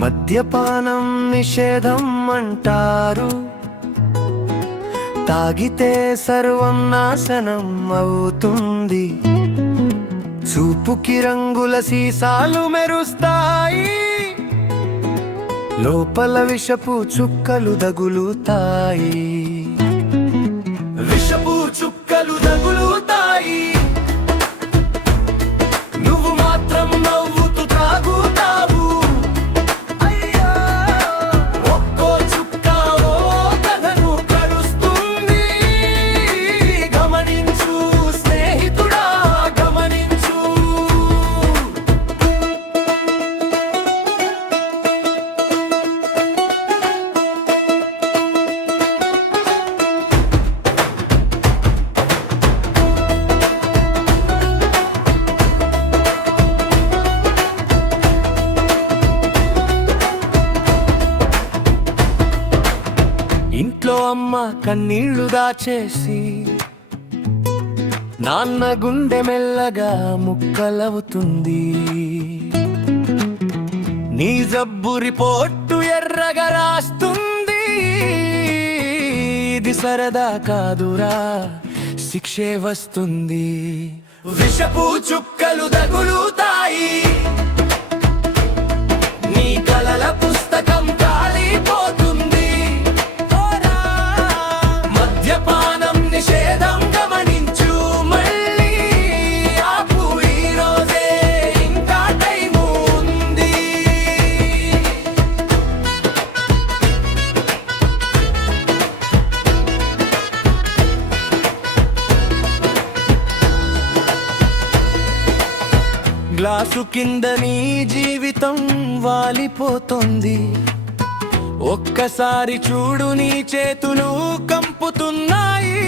మద్యపానం నిషేధం అంటారు, తాగితే సర్వం నాశనం అవుతుంది. చూపుకి రంగుల సీసాలు మెరుస్తాయి, లోపల విషపు చుక్కలు దగులుతాయి. విషపు చుక్కలు దగులుతాయి, నువ్వు మాత్రం నవ్వుతూ తాగుతావు. అయ్యో, ఒక్కో చుక్క ఓ కథను కలుస్తుంది. గమనించు స్నేహితుడా, గమనించు. ఇంట్లో అమ్మ కన్నీళ్లు దాచేసి, నాన్న గుండె మెల్లగా ముక్కలవుతుంది. నీ జబ్బు రిపోర్టు ఎర్రగా రాస్తుంది. ఇది సరదా కాదురా, శిక్షే వస్తుంది. విషపు చుక్కలు తగులుతాయి, నీ కలల పుస్తకం కాలిపోతుంది. మద్యపానం నిషేధం గమనించు, మళ్ళీ ఆపు, ఈ రోజే ఇంకా టైము ఉంది. గ్లాసు కింద నీ జీవితం వాలిపోతుంది. ఒక్కసారి చూడు, నీ చేతులు కంపుతున్నాయి.